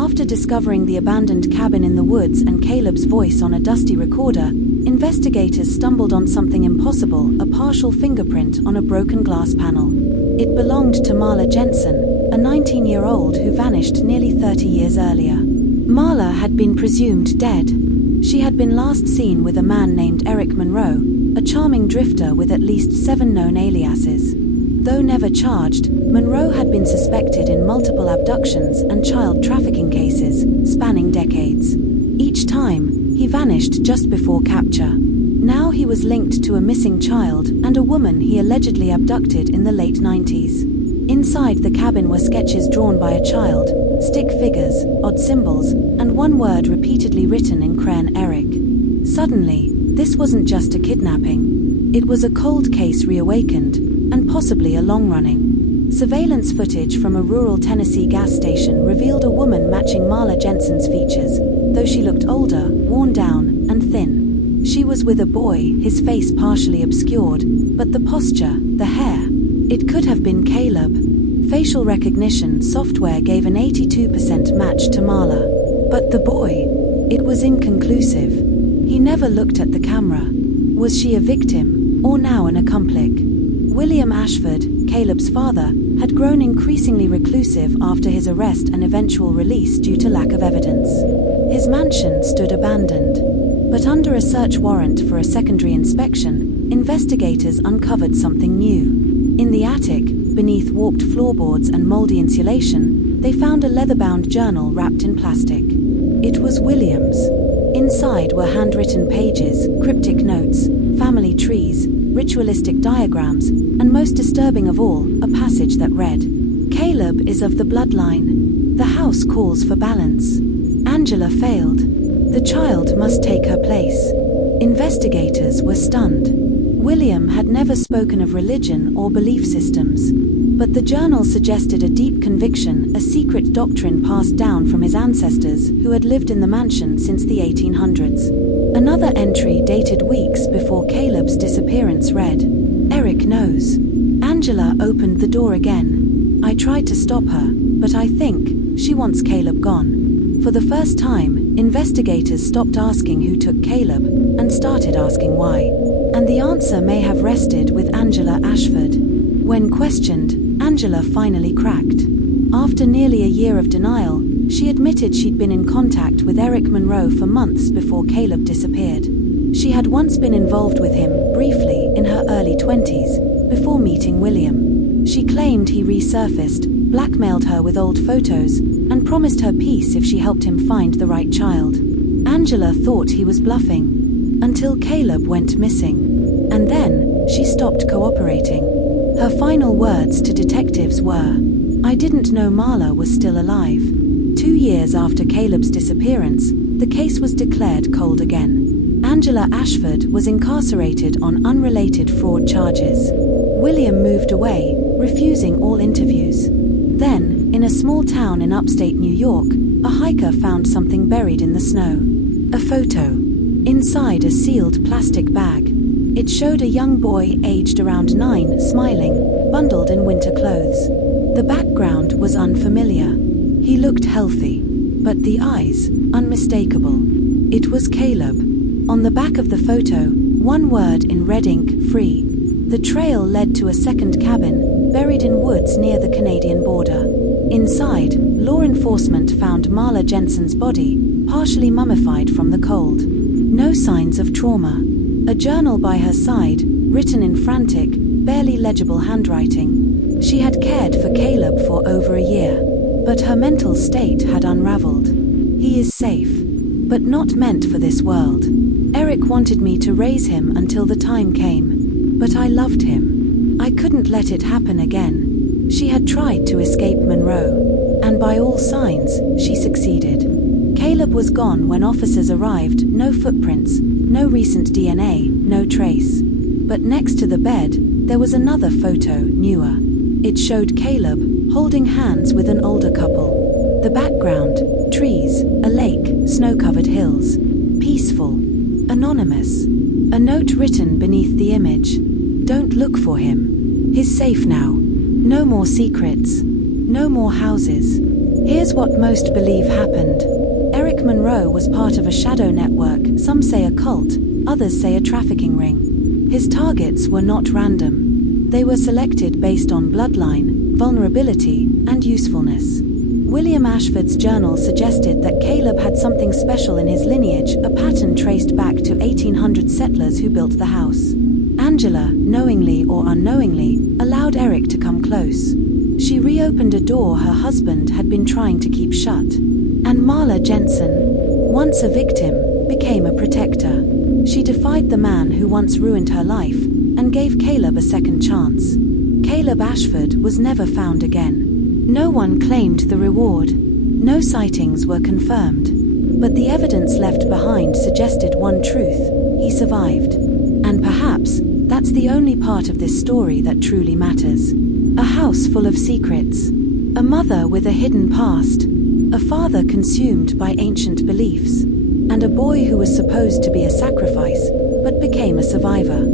After discovering the abandoned cabin in the woods and Caleb's voice on a dusty recorder, investigators stumbled on something impossible: a partial fingerprint on a broken glass panel. It belonged to Marla Jensen, a 19-year-old who vanished nearly 30 years earlier. Marla had been presumed dead. She had been last seen with a man named Eric Monroe, a charming drifter with at least 7 known aliases. Though never charged, Monroe had been suspected in multiple abductions and child trafficking cases, spanning decades. Each time, he vanished just before capture. Now he was linked to a missing child and a woman he allegedly abducted in the late 90s. Inside the cabin were sketches drawn by a child, stick figures, odd symbols, and one word repeatedly written in crayon: Eric. Suddenly, this wasn't just a kidnapping. It was a cold case reawakened, and possibly a long-running. Surveillance footage from a rural Tennessee gas station revealed a woman matching Marla Jensen's features, though she looked older, worn down, and thin. She was with a boy, his face partially obscured, but the posture, the hair. It could have been Caleb. Facial recognition software gave an 82% match to Marla. But the boy? It was inconclusive. He never looked at the camera. Was she a victim, or now an accomplice? William Ashford, Caleb's father, had grown increasingly reclusive after his arrest and eventual release due to lack of evidence. His mansion stood abandoned. But under a search warrant for a secondary inspection, investigators uncovered something new. In the attic, beneath warped floorboards and moldy insulation, they found a leather-bound journal wrapped in plastic. It was William's. Inside were handwritten pages, cryptic notes, family trees, ritualistic diagrams, and most disturbing of all, a passage that read, "Caleb is of the bloodline. The house calls for balance. Angela failed. The child must take her place." Investigators were stunned. William had never spoken of religion or belief systems, but the journal suggested a deep conviction, a secret doctrine passed down from his ancestors who had lived in the mansion since the 1800s. Another entry dated weeks before Caleb's disappearance read, "Eric knows. Angela opened the door again. I tried to stop her, but I think she wants Caleb gone." For the first time, investigators stopped asking who took Caleb and started asking why. And the answer may have rested with Angela Ashford. When questioned, Angela finally cracked. After nearly a year of denial, she admitted she'd been in contact with Eric Monroe for months before Caleb disappeared. She had once been involved with him, briefly, in her early 20s, before meeting William. She claimed he resurfaced, blackmailed her with old photos, and promised her peace if she helped him find the right child. Angela thought he was bluffing, until Caleb went missing. And then, she stopped cooperating. Her final words to detectives were, "I didn't know Marla was still alive." 2 years after Caleb's disappearance, the case was declared cold again. Angela Ashford was incarcerated on unrelated fraud charges. William moved away, refusing all interviews. Then, in a small town in upstate New York, a hiker found something buried in the snow. A photo. Inside a sealed plastic bag. It showed a young boy aged around 9, smiling, bundled in winter clothes. The background was unfamiliar. He looked healthy, but the eyes, unmistakable. It was Caleb. On the back of the photo, one word in red ink, "free." The trail led to a second cabin, buried in woods near the Canadian border. Inside, law enforcement found Marla Jensen's body, partially mummified from the cold. No signs of trauma. A journal by her side, written in frantic, barely legible handwriting. She had cared for Caleb for over a year, but her mental state had unraveled. He is safe, but not meant for this world. Eric wanted me to raise him until the time came, but I loved him. I couldn't let it happen again. She had tried to escape Monroe, and by all signs, she succeeded. Caleb was gone when officers arrived, no footprints, no recent DNA, no trace. But next to the bed, there was another photo, newer. It showed Caleb holding hands with an older couple. The background, trees, a lake, snow-covered hills. Peaceful. Anonymous. A note written beneath the image. Don't look for him. He's safe now. No more secrets. No more houses. Here's what most believe happened. Eric Monroe was part of a shadow network, some say a cult, others say a trafficking ring. His targets were not random. They were selected based on bloodline, vulnerability, and usefulness. William Ashford's journal suggested that Caleb had something special in his lineage, a pattern traced back to 1800 settlers who built the house. Angela, knowingly or unknowingly, allowed Eric to come close. She reopened a door her husband had been trying to keep shut. And Marla Jensen, once a victim, became a protector. She defied the man who once ruined her life, and gave Caleb a second chance. Caleb Ashford was never found again. No one claimed the reward. No sightings were confirmed. But the evidence left behind suggested one truth: he survived. And perhaps, that's the only part of this story that truly matters. A house full of secrets. A mother with a hidden past. A father consumed by ancient beliefs. And a boy who was supposed to be a sacrifice, but became a survivor.